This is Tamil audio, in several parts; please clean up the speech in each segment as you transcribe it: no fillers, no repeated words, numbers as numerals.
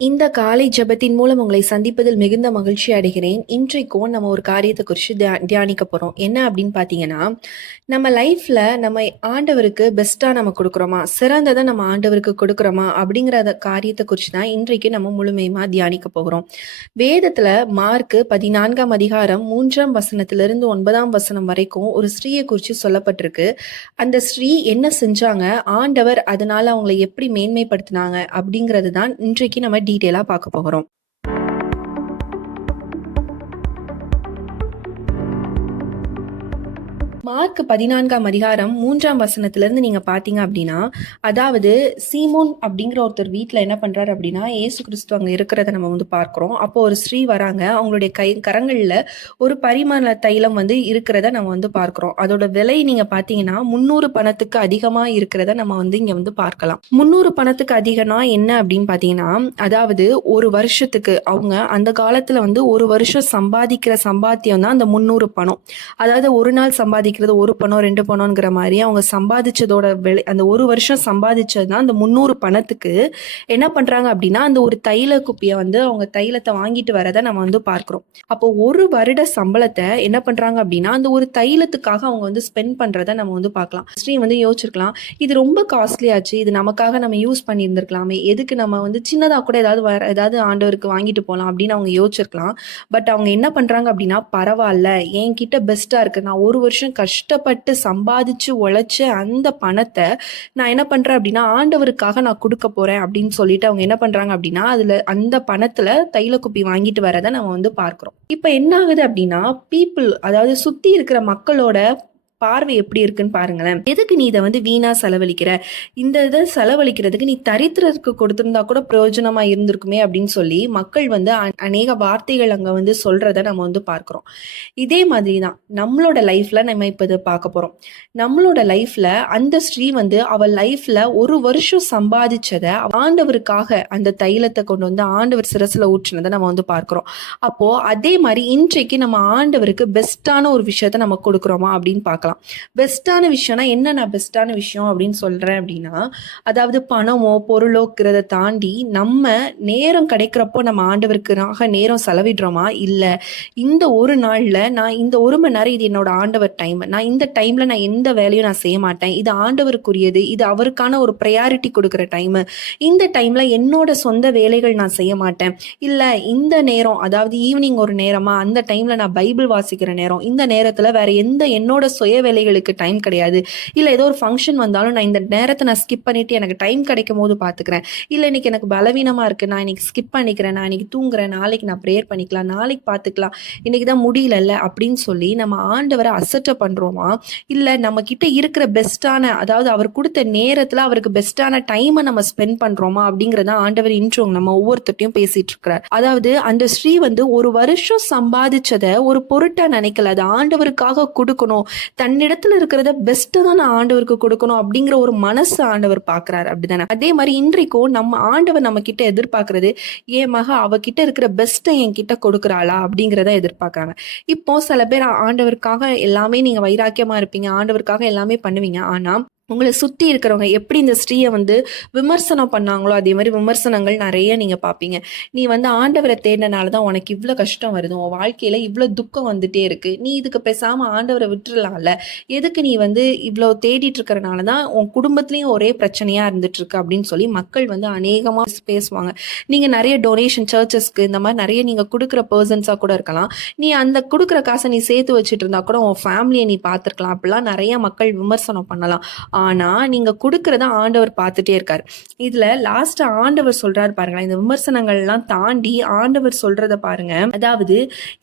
இந்த காலை ஜெபத்தின் மூலம் உங்களை சந்திப்பதில் மிகுந்த மகிழ்ச்சி அடைகிறேன். இன்றைக்கும் நம்ம ஒரு காரியத்தை குறித்து தியானிக்க போகிறோம். என்ன அப்படின்னு பார்த்தீங்கன்னா, நம்ம லைஃப்பில் நம்ம ஆண்டவருக்கு பெஸ்ட்டாக நம்ம கொடுக்குறோமா, சிறந்ததை நம்ம ஆண்டவருக்கு கொடுக்குறோமா அப்படிங்கிற காரியத்தை குறித்து தான் இன்றைக்கு நம்ம முழுமையுமாக தியானிக்க போகிறோம். வேதத்தில் மார்க்கு 14ஆம் அதிகாரம் 3ஆம் வசனத்திலிருந்து 9ஆம் வசனம் வரைக்கும் ஒரு ஸ்திரீயை குறித்து சொல்லப்பட்டிருக்கு. அந்த ஸ்திரீ என்ன செஞ்சாங்க, ஆண்டவர் அதனால அவங்களை எப்படி மேன்மைப்படுத்தினாங்க அப்படிங்கிறது தான் இன்றைக்கு நம்ம டீட்டெயிலாக பார்க்க போகிறோம். மார்க் 14ஆம் அதிகாரம் 3ஆம் வசனத்திலிருந்து நீங்க பார்த்தீங்க அப்படின்னா, அதாவது சீமோன் அப்படிங்கிற ஒருத்தர் வீட்டில் என்ன பண்றாரு அப்படின்னா, ஏசு கிறிஸ்து அங்கே இருக்கிறத நம்ம வந்து பார்க்குறோம். அப்போ ஒரு ஸ்ரீ வராங்க, அவங்களுடைய கரங்களில் ஒரு பரிமள தைலம் வந்து இருக்கிறத நம்ம வந்து பார்க்குறோம். அதோட விலை நீங்க பார்த்தீங்கன்னா 300 பணத்துக்கு அதிகமாக இருக்கிறத நம்ம வந்து இங்கே வந்து பார்க்கலாம். 300 பணத்துக்கு அதிகம்னா என்ன அப்படின்னு பார்த்தீங்கன்னா, அதாவது ஒரு வருஷத்துக்கு அவங்க அந்த காலத்தில் வந்து ஒரு வருஷம் சம்பாதிக்கிற சம்பாத்தியம் தான் அந்த 300 பணம். அதாவது ஒரு நாள் சம்பாதிக்கிறது ஒரு பணம் 2 பணம்ங்கிற மாதிரி அவங்க சம்பாதிச்சதோட விலை, அந்த ஒரு வருஷம் சம்பாதிச்சது தான் அந்த 300 பணத்துக்கு என்ன பண்றாங்க அப்படின்னா, அந்த ஒரு தைல குப்பியை வந்து அவங்க தைலத்தை வாங்கிட்டு வரதை நம்ம வந்து பார்க்கிறோம். அப்போ ஒரு வருட சம்பளத்தை என்ன பண்றாங்க அப்படின்னா, அந்த ஒரு தைலத்துக்காக அவங்க வந்து ஸ்பெண்ட் பண்றதை நம்ம வந்து பார்க்கலாம். ஸ்ரீ வந்து யோசிச்சிருக்கலாம், இது ரொம்ப காஸ்ட்லி ஆச்சு, இது நமக்காக நம்ம யூஸ் பண்ணி இருந்திருக்கலாமே, எதுக்கு நம்ம வந்து சின்னதா கூட ஏதாவது ஆண்டவருக்கு வாங்கிட்டு போகலாம் அப்படின்னு அவங்க யோசிச்சிருக்கலாம். பட் அவங்க என்ன பண்றாங்க அப்படின்னா, பரவாயில்ல, என்கிட்ட பெஸ்டா இருக்கு, நான் ஒரு வருஷம் கஷ்டப்பட்டு சம்பாதிச்சு உழைச்ச அந்த பணத்தை நான் என்ன பண்றேன் அப்படின்னா ஆண்டவருக்காக நான் கொடுக்க போறேன் அப்படின்னு சொல்லிட்டு அவங்க என்ன பண்றாங்க அப்படின்னா, அதுல அந்த பணத்துல தைல குப்பி வாங்கிட்டு வரதை நம்ம வந்து பார்க்கிறோம். இப்ப என்ன ஆகுது அப்படின்னா, பீப்புள், அதாவது சுத்தி இருக்கிற மக்களோட பார்வை எப்படி இருக்குன்னு பாருங்களேன். எதுக்கு நீ இதை வந்து வீணா செலவழிக்கிற, இந்த இதை செலவழிக்கிறதுக்கு நீ தரித்திரருக்கு கொடுத்திருந்தா கூட பிரயோஜனமா இருந்திருக்குமே அப்படின்னு சொல்லி மக்கள் வந்து அநேக வார்த்தைகள் அங்க வந்து சொல்றத நம்ம வந்து பார்க்கிறோம். இதே மாதிரி தான் நம்மளோட லைஃப்ல நம்ம இப்ப இதை பார்க்க போறோம். நம்மளோட லைஃப்ல அந்த ஸ்ரீ வந்து அவள் லைஃப்ல ஒரு வருஷம் சம்பாதிச்சதை ஆண்டவருக்காக அந்த தைலத்தை கொண்டு வந்து ஆண்டவர் சிரசுல ஊற்றினதை நம்ம வந்து பார்க்கிறோம். அப்போ அதே மாதிரி இன்றைக்கு நம்ம ஆண்டவருக்கு பெஸ்டான ஒரு விஷயத்த நம்ம கொடுக்குறோமா அப்படின்னு பார்க்கலாம். பெஸ்டான விஷயம்னா என்ன, நான் பெஸ்டான விஷயம் அப்படின்னு சொல்றேன் அப்படின்னா, அதாவது பணமோ பொருளோக்கிறத தாண்டி நம்ம நேரம் கிடைக்கிறப்போ நம்ம ஆண்டவருக்காக நேரம் செலவிடுறோமா, இல்ல இந்த ஒரு நாள்ல நான் இந்த 1 மணி நேரம் இது என்னோட ஆண்டவர் டைம், நான் இந்த டைம்ல நான் எந்த வேலையும் நான் செய்ய மாட்டேன், இது ஆண்டவருக்குரியது, இது அவருக்கான ஒரு ப்ரையாரிட்டி கொடுக்குற டைம், இந்த டைம்ல என்னோட சொந்த வேலைகள் நான் செய்ய மாட்டேன், இல்ல இந்த நேரம், அதாவது ஈவினிங் ஒரு நேரமா அந்த டைம்ல நான் பைபிள் வாசிக்கிற நேரம், இந்த நேரத்துல வேற எந்த என்னோட சுய வேலைகளுக்கு டைம் கிடையாது, இல்ல ஏதோ ஒரு ஃபங்க்ஷன் வந்தாலும் நான் இந்த நேரத்தை நான் ஸ்கிப் பண்ணிட்டு எனக்கு டைம் கிடைக்கும் போது பாத்துக்கிறேன், இல்ல இன்னைக்கு எனக்கு பலவீனமா இருக்கு, நான் இன்னைக்கு ஸ்கிப் பண்ணிக்கிறேன், நான் இன்னைக்கு தூங்குறேன், நாளைக்கு நான் ப்ரேயர் பண்ணிக்கலாம், நாளைக்கு பாத்துக்கலாம், இன்னைக்கு தான் முடியல அப்படின்னு சொல்லி நம்ம ஆண்டவரை அசட்டை பண்றோமா, இல்ல நம்ம கிட்ட இருக்கிற பெஸ்டான, அதாவது அவர் கொடுத்த நேரத்துல அவருக்கு பெஸ்டான டைமை நம்ம ஸ்பெண்ட் பண்றோமா அப்படிங்கறத ஆண்டவர் இன்றும் நம்ம ஒவ்வொருத்தையும் பேசிட்டு இருக்கிறார். அதாவது அந்த ஸ்ரீ வந்து ஒரு வருஷம் சம்பாதிச்சதை ஒரு பொருட்டா நினைக்கல, அது ஆண்டவருக்காக கொடுக்கணும், தன்னிடத்துல இருக்கிறத பெஸ்ட் தான் நான் ஆண்டவருக்கு கொடுக்கணும் அப்படிங்கிற ஒரு மனசு ஆண்டவர் பாக்குறாரு. அப்படிதானே? அதே மாதிரி இன்றைக்கும் நம்ம ஆண்டவர் நம்ம கிட்ட எதிர்பார்க்கறது, என் மக அவகிட்ட இருக்கிற பெஸ்ட்டை என் கிட்ட கொடுக்குறாளா அப்படிங்கிறத எதிர்பார்க்கறாங்க. இப்போ சில பேர் ஆண்டவருக்காக எல்லாமே நீங்க வைராக்கியமா இருப்பீங்க, ஆண்டவருக்காக எல்லாமே பண்ணுவீங்க, ஆனா உங்களை சுற்றி இருக்கிறவங்க எப்படி இந்த ஸ்ரீயை வந்து விமர்சனம் பண்ணாங்களோ அதே மாதிரி விமர்சனங்கள் நிறைய நீங்கள் பார்ப்பீங்க. நீ வந்து ஆண்டவரை தேடினால தான் உனக்கு இவ்வளோ கஷ்டம் வருது, உன் வாழ்க்கையில் இவ்வளோ துக்கம் வந்துட்டே இருக்குது, நீ இதுக்கு பேசாமல் ஆண்டவரை விட்டுறலாம்ல, எதுக்கு நீ வந்து இவ்வளோ தேடிட்டு இருக்கிறனால தான் உன் குடும்பத்துலேயும் ஒரே பிரச்சனையாக இருந்துட்டுருக்கு அப்படின்னு சொல்லி மக்கள் வந்து அநேகமாக பேசுவாங்க. நீங்கள் நிறைய டொனேஷன் சர்ச்சஸ்க்கு இந்த மாதிரி நிறைய நீங்கள் கொடுக்குற பர்சன்ஸாக கூட இருக்கலாம், நீ அந்த கொடுக்குற காசை நீ சேர்த்து வச்சுட்டு இருந்தா கூட உன் ஃபேமிலியை நீ பார்த்துருக்கலாம், அப்படிலாம் நிறைய மக்கள் விமர்சனம் பண்ணலாம். ஆனா நீங்க கொடுக்கறத ஆண்டவர் பார்த்துட்டே இருக்காரு. இதுல லாஸ்ட் ஆண்டவர் சொல்றாரு பாருங்களேன், இந்த விமர்சனங்கள் எல்லாம் தாண்டி ஆண்டவர் சொல்றத பாருங்க. அதாவது,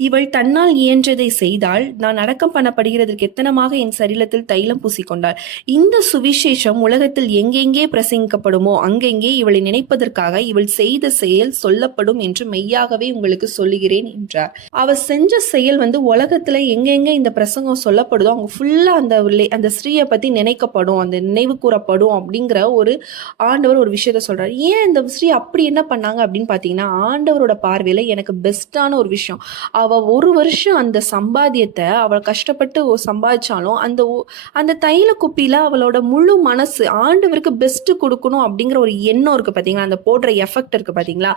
இவள் தன்னால் இயன்றதை செய்தால், நான் அடக்கம் பண்ணப்படுகிறதற்கு எத்தனமாக என் சரீரத்தில் தைலம் பூசிக்கொண்டாள், இந்த சுவிசேஷம் உலகத்தில் எங்கெங்கே பிரசங்கிக்கப்படுமோ அங்கெங்கே இவளை நினைப்பதற்காக இவள் செய்த செயல் சொல்லப்படும் என்று மெய்யாகவே உங்களுக்கு சொல்லுகிறேன் என்றார். அவ செஞ்ச செயல் வந்து உலகத்துல எங்கெங்க இந்த பிரசங்கம் சொல்லப்படுதோ அவங்க ஃபுல்லா அந்த ஸ்ரீயை பத்தி நினைக்கப்படும், அந்த நினைவு கூறப்படும் அப்படிங்கிற ஒரு ஆண்டவர் ஒரு விஷயத்த சொல்றாரு. ஏன் இந்த ஸ்ரீ அப்படி என்ன பண்ணாங்க அப்படின்னு பார்த்தீங்கன்னா, ஆண்டவரோட பார்வையில எனக்கு பெஸ்ட்டான ஒரு விஷயம். அவ 1 வருஷம் அந்த சம்பாத்தியத்தை அவள் கஷ்டப்பட்டு சம்பாதிச்சாலும் அந்த தைல குப்பியில அவளோட முழு மனசு ஆண்டவருக்கு பெஸ்ட் கொடுக்கணும் அப்படிங்கிற ஒரு எண்ணம் இருக்கு பார்த்தீங்களா, அந்த போடுற எஃபெக்ட் இருக்கு பார்த்தீங்களா,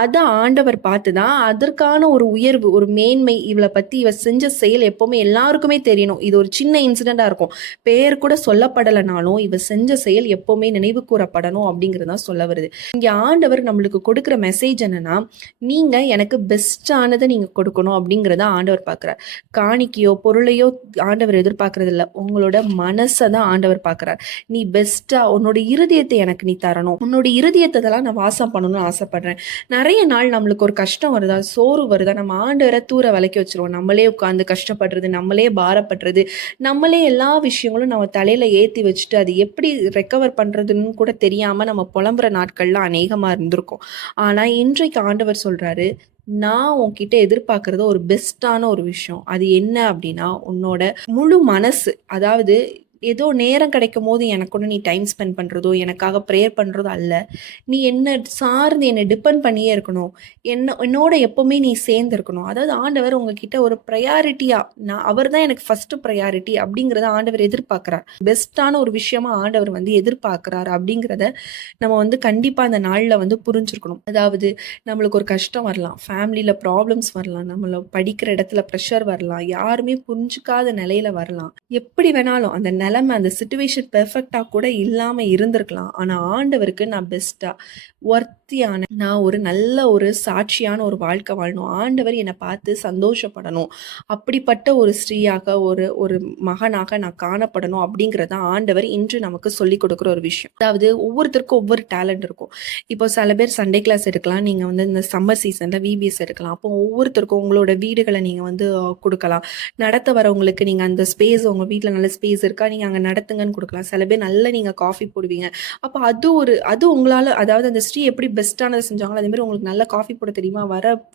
அதை ஆண்டவர் பார்த்து தான் அதற்கான ஒரு உயர்வு, ஒரு மேன்மை, இவளை பற்றி இவ செஞ்ச செயல் எப்பவுமே எல்லாருக்குமே தெரியணும். இது ஒரு சின்ன இன்சிடென்டா இருக்கும், பேர் கூட சொல்லப்படலைனாலும் இவ செஞ்ச செயல் எப்பவுமே நினைவு கூறப்படணும் அப்படிங்கிறதான் சொல்ல வருது. இங்க ஆண்டவர் நம்மளுக்கு கொடுக்குற மெசேஜ் என்னன்னா, நீங்க எனக்கு பெஸ்டானதை நீங்க கொடுக்கணும் அப்படிங்கிறத ஆண்டவர் பார்க்கிறார். காணிக்கையோ பொருளையோ ஆண்டவர் எதிர்பார்க்கறது இல்லை, உங்களோட மனசை தான் ஆண்டவர் பார்க்கிறார். நீ பெஸ்டா உன்னோட இருதயத்தை எனக்கு நீ தரணும், உன்னோட இருதயத்தை தான் நான் வாசம் பண்ணணும்னு ஆசைப்படுறேன். நிறைய நாள் நம்மளுக்கு ஒரு கஷ்டம் வருதா, சோறு வருதா, நம்ம ஆண்டவரை தூர விலக்கி வச்சிருவோம். நம்மளே உட்காந்து கஷ்டப்படுறது, நம்மளே பாரப்படுறது, நம்மளே எல்லா விஷயங்களும் நம்ம தலையில ஏற்றி வச்சுட்டு அது எப்படி ரெக்கவர் பண்றதுன்னு கூட தெரியாம நம்ம புலம்புற நாட்கள்லாம் அநேகமா இருந்திருக்கும். ஆனா இன்றைக்கு ஆண்டவர் சொல்றாரு, நான் உன்கிட்ட எதிர்பார்க்கறது ஒரு பெஸ்டான ஒரு விஷயம். அது என்ன அப்படின்னா, உன்னோட முழு மனசு. அதாவது ஏதோ நேரம் கிடைக்கும் போது எனக்கு ஒன்று நீ டைம் ஸ்பெண்ட் பண்ணுறதோ, எனக்காக ப்ரேயர் பண்ணுறதோ அல்ல. நீ என்ன சார்ந்து என்னை டிபெண்ட் பண்ணியே இருக்கணும், என்னோட எப்போவுமே நீ சேர்ந்து இருக்கணும். அதாவது ஆண்டவர் உங்ககிட்ட ஒரு ப்ரையாரிட்டியாக, அவர் தான் எனக்கு ஃபஸ்ட்டு ப்ரையாரிட்டி அப்படிங்கிறத ஆண்டவர் எதிர்பார்க்குறார். பெஸ்ட்டான ஒரு விஷயமா ஆண்டவர் எதிர்பார்க்குறாரு அப்படிங்கிறத நம்ம கண்டிப்பாக அந்த நாளில் புரிஞ்சுருக்கணும். அதாவது நம்மளுக்கு ஒரு கஷ்டம் வரலாம், ஃபேமிலியில் ப்ராப்ளம்ஸ் வரலாம், நம்மளை படிக்கிற இடத்துல ப்ரெஷர் வரலாம், யாருமே புரிஞ்சுக்காத நிலையில் வரலாம். எப்படி வேணாலும் அந்த நிலைமை, அந்த சிச்சுவேஷன் பெர்ஃபெக்டாக கூட இல்லாமல் இருந்திருக்கலாம். ஆனால் ஆண்டவருக்கு நான் பெஸ்ட்டாக ஒர்த்தியான, நான் ஒரு நல்ல ஒரு சாட்சியான ஒரு வாழ்க்கை வாழணும், ஆண்டவர் என்னை பார்த்து சந்தோஷப்படணும், அப்படிப்பட்ட ஒரு ஸ்ரீயாக ஒரு மகனாக நான் காணப்படணும் அப்படிங்கிறத ஆண்டவர் இன்று நமக்கு சொல்லிக் கொடுக்குற ஒரு விஷயம். அதாவது ஒவ்வொருத்தருக்கும் ஒவ்வொரு டேலண்ட் இருக்கும். இப்போ சில பேர் சண்டே கிளாஸ் எடுக்கலாம், நீங்கள் இந்த சம்மர் சீசனில் விபிஎஸ் எடுக்கலாம். அப்போ ஒவ்வொருத்தருக்கும் உங்களோட வீடுகளை நீங்கள் கொடுக்கலாம். நடத்த வரவங்களுக்கு நீங்கள் அந்த ஸ்பேஸ், உங்கள் வீட்டில் நல்ல ஸ்பேஸ் இருக்கா, நீங்கள் அங்கே நடத்துங்கன்னு கொடுக்கலாம். சில பேர் நல்லா நீங்கள் காஃபி போடுவீங்க, அப்போ அது உங்களால், அதாவது அந்த ஸ்ரீ எப்படி பெஸ்ட்டானதை செஞ்சாங்களோ அதேமாதிரி உங்களுக்கு நல்லா காஃபி போட தெரியுமா,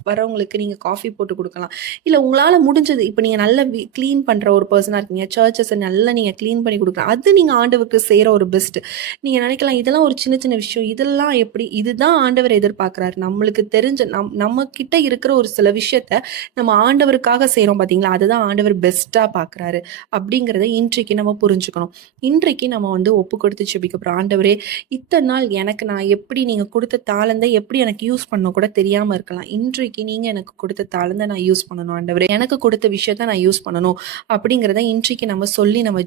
வரவங்களுக்கு நீங்கள் காஃபி போட்டு கொடுக்கலாம். இல்லை உங்களால் முடிஞ்சது, இப்போ நீங்கள் நல்ல க்ளீன் பண்ணுற ஒரு பர்சனாக இருக்கீங்க, சர்ச்சஸை நல்லா நீங்கள் க்ளீன் பண்ணி கொடுக்கலாம், அது நீங்கள் ஆண்டவருக்கு செய்கிற ஒரு பெஸ்ட்டு. நீங்கள் நினைக்கலாம் இதெல்லாம் ஒரு சின்ன சின்ன விஷயம், இதெல்லாம் எப்படி, இதுதான் ஆண்டவர் எதிர்பார்க்குறாரு. நம்மளுக்கு தெரிஞ்ச நம்ம கிட்ட இருக்கிற ஒரு சில விஷயத்த நம்ம ஆண்டவருக்காக செய்கிறோம் பார்த்தீங்களா, அதுதான் ஆண்டவர் பெஸ்ட்டாக பார்க்குறாரு அப்படிங்கிறத இன்றைக்கு நம்ம புரிஞ்சுக்கணும். இன்றைக்கு நம்ம ஒப்பு கொடுத்து ஜெபிக்க போகிறோம். ஆண்டவரே, இத்தனை நாள் எனக்கு நான் எப்படி நீங்கள் கொடுத்த தாளந்தை எப்படி எனக்கு யூஸ் பண்ண கூட தெரியாமல் இருக்கலாம். இன்றைக்கு நீங்கள் எனக்கு கொடுத்த தாளந்தை நான் யூஸ் பண்ணணும் ஆண்டவரே, எனக்கு கொடுத்த விஷயத்த நான் யூஸ் பண்ணணும் அப்படிங்கிறத இன்றைக்கு நம்ம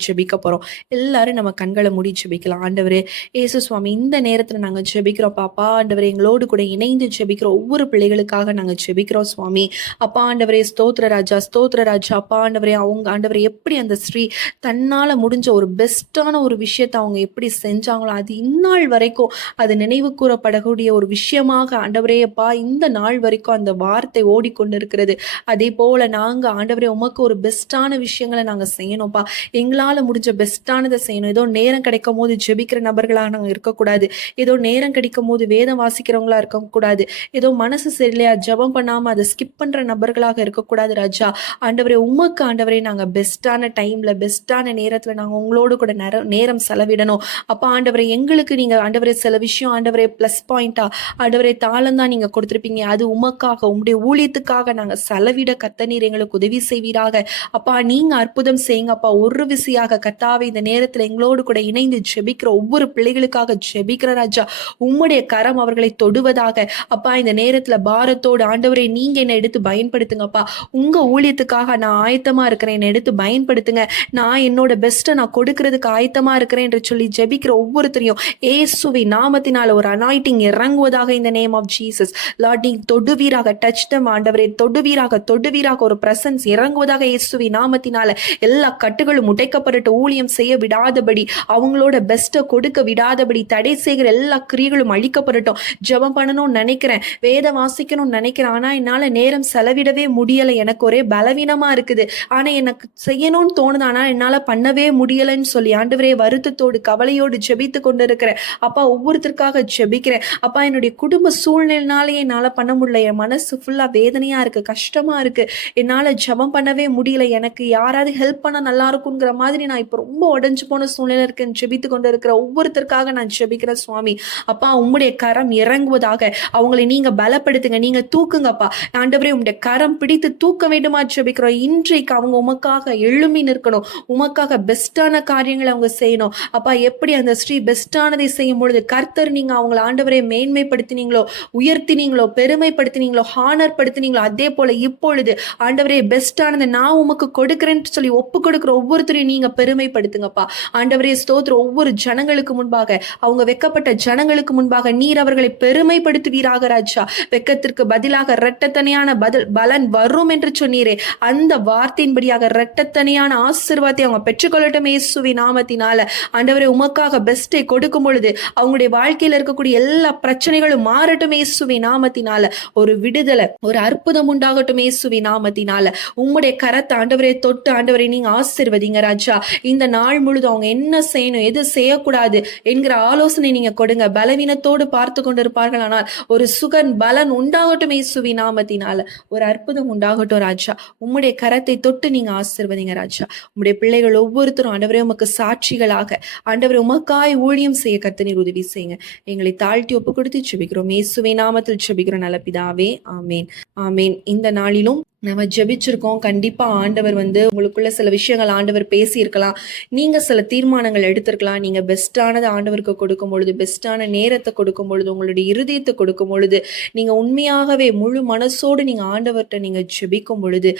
ஜெபிக்க போகிறோம். எல்லாரும் நம்ம கண்களை மூடி ஜெபிக்கலாம். ஆண்டவரே இயேசு சுவாமி, இந்த நேரத்தில் நாங்கள் ஜெபிக்கிறோம் பாப்பா. ஆண்டவரே, எங்களோடு கூட இணைந்து ஜெபிக்கிற ஒவ்வொரு பிள்ளைகளுக்காக நாங்கள் ஜெபிக்கிறோம் சுவாமி. அப்பா ஆண்டவரே, ஸ்தோத்திர ராஜா, ஸ்தோத்திர ராஜா. அப்பா ஆண்டவரே, அவங்க ஆண்டவரே எப்படி அந்த ஸ்ரீ தன்னால் முடிஞ்ச ஒரு பெஸ்ட்டான ஒரு விஷயத்தை அவங்க எப்படி செஞ்சாங்களோ அது இந்நாள் வரைக்கும் அது நினைவு கூறப்படக்கூடிய ஒரு விஷயமாக ஆண்டவரே அப்பா இந்த நாள் வரைக்கும் அந்த வார்த்தை ஓடிக்கொண்டு இருக்கிறது. அதே போல நாங்கள் ஆண்டவரே உமக்கு ஒரு பெஸ்ட்டான விஷயங்களை நாங்கள் செய்யணும்ப்பா. எங்களால் முடிஞ்ச பெஸ்ட்டானதை செய்யணும். ஏதோ நேரம் கிடைக்கும் போது ஜெபிக்கிற நபர்களாக நாங்கள் இருக்கக்கூடாது, ஏதோ நேரம் கிடைக்கும் போது வேதம் வாசிக்கிறவங்களா இருக்கக்கூடாது, ஏதோ மனசு சரியில்லையா ஜெபம் பண்ணாமல் அதை ஸ்கிப் பண்ணுற நபர்களாக இருக்கக்கூடாது ராஜா. ஆண்டவரே உமக்கு ஆண்டவரே நாங்கள் பெஸ்ட்டான டைமில் பெஸ்ட்டான நேரத்தில் நாங்கள் உங்களோடு கூட நேரம் செலவிடணும். அப்போ ஆண்டவரே எங்களுக்கு நீங்கள் ஆண்டவரே சில விஷயம் ஆண்டவரே ப்ளஸ் பாயிண்டா ஆண்டவரே தாளம் தான் நீங்கள் கொடுத்துருப்பீங்க, அது உமக்காக உங்களுடைய ஊழியத்துக்காக நாங்கள் செலவிட கர்த்தர் எங்களுக்கு உதவி செய்வீராக. அப்பா நீங்கள் அற்புதம் செய்யுங்க அப்பா. ஒரு விசையாக கர்த்தாவே இந்த நேரத்தில் எங்களோடு கூட இணைந்து ஜெபிக்கிற ஒவ்வொரு பிள்ளைகளுக்காக ஜெபிக்கிற ராஜா, உம்முடைய கரம் அவர்களை தொடுவதாக. அப்பா இந்த நேரத்தில் பாரத்தோடு ஆண்டவரே நீங்கள் என்னை எடுத்து பயன்படுத்துங்கப்பா. உங்கள் ஊழியத்துக்காக நான் ஆயத்தமாக இருக்கிறேன், என்னை எடுத்து பயன்படுத்துங்க. நான் என்னோட பெஸ்ட்டை நான் கொடுக்கறதுக்கு ஆயத்தமாக இருக்கிறேன் என்று சொல்லி ஜெபிக்கிற ஒவ்வொருத்தரையும் இயேசுவை நாமத்தினால ஒரு அனாயிட்டிங் இறங்குவதாக இந்த நேம் ஆஃப் ஜீசஸ். லார்ட் நீ தொடுவீராக, டச் தம் ஆண்டவரே, தொடுவீராக ஒரு பிரசன்ஸ் இறங்குவதாக இயேசுவை நாமத்தினால. எல்லா கட்டுகளும் உடைக்கப்பட்டு ஊழியம் செய்ய விடாதபடி, அவங்களோட பெஸ்ட்டை கொடுக்க விடாதபடி தடை செய்கிற எல்லா கிரியைகளும் அழிக்கப்படட்டும். ஜெபம் பண்ணணும்னு நினைக்கிறேன், வேதம் வாசிக்கணும்னு நினைக்கிறேன், ஆனால் என்னால் நேரம் செலவிடவே முடியலை, எனக்கு ஒரே பலவீனமாக இருக்குது, ஆனால் எனக்கு செய்யணும்னு தோணுது ஆனால் என்னால் பண்ணவே முடியலைன்னு சொல்லி ஆண்டவரே வருத்தத்தோடு கவலையோடு ஜெபித்து கொண்டு இருக்கிறேன். அப்பா ஒவ்வொருத்தருக்காக ஜெபிக்கிறேன். அப்பா என்னுடைய குடும்ப சூழ்நிலைனாலே என்னால பண்ண முடியல. என் மனசு ஃபுல்லா வேதனையா இருக்கு, கஷ்டமா இருக்கு. என்னால ஜெபம் பண்ணவே முடியல. எனக்கு யாராவது ஹெல்ப் பண்ணா நல்லா இருக்குங்கிற மாதிரி நான் இப்ப ரொம்ப உடைஞ்சு போன சூழ்நிலை இருக்குன்னு ஜெபித்து கொண்டு இருக்கிற ஒவ்வொருத்தருக்காக நான் ஜெபிக்கிறேன் சுவாமி. அப்பா, உம்முடைய கரம் இறங்குவதாக. அவங்களை நீங்க பலப்படுத்துங்க, நீங்க தூக்குங்கப்பா. ஆண்டவரே, உம்முடைய கரம் பிடித்து தூக்க வேண்டுமா ஜெபிக்கிறோம். இன்றைக்கு அவங்க உமக்காக எழும்பி நிற்கணும், உமக்காக பெஸ்டான காரியங்களை அவங்க செய்யணும். அப்பா, எப்படி அந்த ஸ்ரீ பெஸ்டானதை செய்யும் பொழுது கர்த்தர் நீங்க அவங்களை ஆண்டவரே மேன்மைப்படுத்தினீங்களோ, உயர்த்தினீங்களோ, பெருமைப்படுத்தினீங்களோ, ஹானர் படுத்தினீங்களோ, அதே போல இப்பொழுது ஆண்டவரே பெஸ்டானதை நான் உமக்கு கொடுக்கிறேன்னு சொல்லி ஒப்பு கொடுக்கிற ஒவ்வொருத்தரையும் நீங்க பெருமைப்படுத்துங்கப்பா. ஆண்டவரே ஸ்தோத்திரம். ஒவ்வொரு ஜனங்களுக்கு முன்பாக, அவங்க வெக்கப்பட்ட ஜனங்களுக்கு முன்பாக நீர் அவர்களை பெருமைப்படுத்துவீராக ராஜா. வெக்கத்திற்கு பதிலாக இரட்டத்தனையான பலன் வரும் என்று சொன்னீரே, அந்த வார்த்தையின்படியாக இரட்டத்தனையான ஆசீர்வாதத்தை அவங்க பெற்றுக்கொள்ளட்டும் இயேசுவின் நாமத்தினால. ஆண்டவரே, உமக்காக பெஸ்டை கொடுக்கும் பொழுது அவங்களுடைய வாழ்க்கையில் இருக்கக்கூடிய எல்லா பிரச்சனைகளும் மாறட்டும் இயேசுவின் நாமத்தினால. ஒரு விடுதலை, ஒரு அற்புதம் உண்டாகட்டும் இயேசுவின் நாமத்தினால. உம்முடைய கரத்தை ஆண்டவரே தொட்டு ஆண்டவரை நீங்க ஆசீர்வதிங்க ராஜா. இந்த நாள் முழுதும் அவங்க என்ன செய்யணும், எது செய்யக்கூடாது என்கிற ஆலோசனை நீங்க கொடுங்க. பலவீனத்தோடு பார்த்து கொண்டிருப்பார்கள், ஆனால் ஒரு சுகன் பலன் உண்டாகட்டும் இயேசுவின் நாமத்தினால. ஒரு அற்புதம் உண்டாகட்டும் ராஜா. உம்முடைய கரத்தை தொட்டு நீங்க ஆசீர்வதிங்க ராஜா. உம்முடைய பிள்ளைகள் ஒவ்வொருத்தரும் ஆண்டவரே உமக்கு சாட்சிகளாக ஆண்டவரே உமக்காய் ஊழியம் செய்ய கர்த்தர் நீர் உதவி செய்யுங்க. எங்களை தாழ்த்தி ஒப்பு கொடுத்து ஜெபிக்கிறோம் இயேசுவின் நாமத்தில் ஜெபிக்கிறோம் நல்ல பிதாவே, ஆமேன். ஆமேன். இந்த நாளிலும் நம்ம ஜெபிச்சிருக்கோம். கண்டிப்பா ஆண்டவர் உங்களுக்குள்ள சில விஷயங்கள் ஆண்டவர் பேசி இருக்கலாம். நீங்க சில தீர்மானங்கள் எடுத்திருக்கலாம். நீங்க பெஸ்டானதை ஆண்டவருக்கு கொடுக்கும் பொழுது, பெஸ்டான நேரத்தை கொடுக்கும் பொழுது, உங்களுடைய இருதயத்தை கொடுக்கும் பொழுது, நீங்க உண்மையாகவே முழு மனசோடு நீங்க ஆண்டவர்கிட்ட நீங்க ஜெபிக்கும் பொழுது,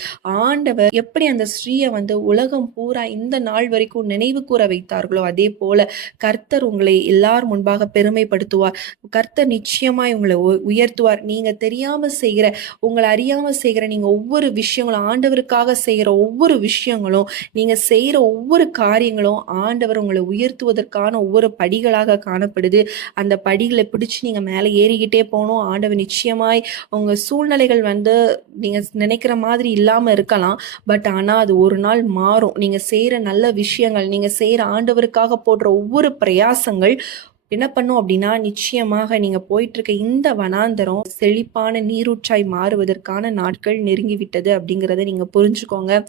ஆண்டவர் எப்படி அந்த ஸ்ரீயை உலகம் பூரா இந்த நாள் வரைக்கும் நினைவு கூற வைத்தார்களோ, அதே போல கர்த்தர் உங்களை எல்லார் முன்பாக பெருமைப்படுத்துவார். கர்த்தர் நிச்சயமாய் உங்களை உயர்த்துவார். நீங்க தெரியாம செய்கிற, உங்களை அறியாம செய்கிற நீங்க ஒவ்வொரு விஷயங்களும், ஆண்டவருக்காக செய்கிற ஒவ்வொரு விஷயங்களும், நீங்க செய்கிற ஒவ்வொரு காரியங்களும் ஆண்டவர் உங்களை உயர்த்துவதற்கான ஒவ்வொரு படிகளாக காணப்படுது. அந்த படிகளை பிடிச்சு நீங்க மேலே ஏறிக்கிட்டே போகணும். ஆண்டவர் நிச்சயமாய் உங்க சூழ்நிலைகள் நீங்க நினைக்கிற மாதிரி இல்லாம இருக்கலாம். பட் ஆனா அது ஒரு நாள் மாறும். நீங்க செய்யற நல்ல விஷயங்கள், நீங்க செய்யற ஆண்டவருக்காக போடுற ஒவ்வொரு பிரயாசங்கள் என்ன பண்ணும் அப்படின்னா, நிச்சயமாக நீங்க போயிட்டு இருக்க இந்த வனாந்தரம் செழிப்பான நீரூற்றாய் மாறுவதற்கான நாட்கள் நெருங்கிவிட்டது அப்படிங்கிறத நீங்க புரிஞ்சுக்கோங்க.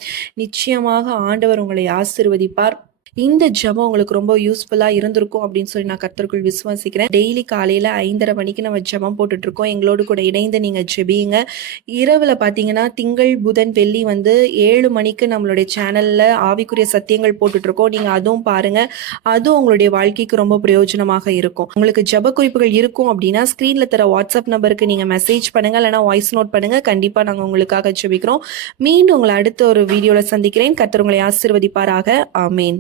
நிச்சயமாக ஆண்டவர் உங்களை ஆசீர்வதிப்பார். இந்த ஜெபம் உங்களுக்கு ரொம்ப யூஸ்ஃபுல்லா இருந்திருக்கும் அப்படின்னு சொல்லி நான் கர்த்தருக்குள் விசுவாசிக்கிறேன். டெய்லி காலையில 5:30 மணிக்கு நம்ம ஜெபம் போட்டுட்டு இருக்கோம். எங்களோடு கூட இணைந்து நீங்க ஜெபியுங்க. இரவுல பாத்தீங்கன்னா திங்கள், புதன், வெள்ளி 7 மணிக்கு நம்மளுடைய சேனல்ல ஆவிக்குரிய சத்தியங்கள் போட்டுட்டு இருக்கோம். நீங்க அதுவும் பாருங்க. அதுவும் உங்களுடைய வாழ்க்கைக்கு ரொம்ப பிரயோஜனமாக இருக்கும். உங்களுக்கு ஜெப குறிப்புகள் இருக்கும் அப்படின்னா ஸ்கிரீன்ல தர வாட்ஸ்அப் நம்பருக்கு நீங்க மெசேஜ் பண்ணுங்க, இல்லைன்னா வாய்ஸ் நோட் பண்ணுங்க. கண்டிப்பா நாங்க உங்களுக்காக ஜெபிக்கிறோம். மீண்டும் உங்களை அடுத்த ஒரு வீடியோல சந்திக்கிறேன். கர்த்தர் உங்களை ஆசீர்வதிப்பாராக. ஆமேன்.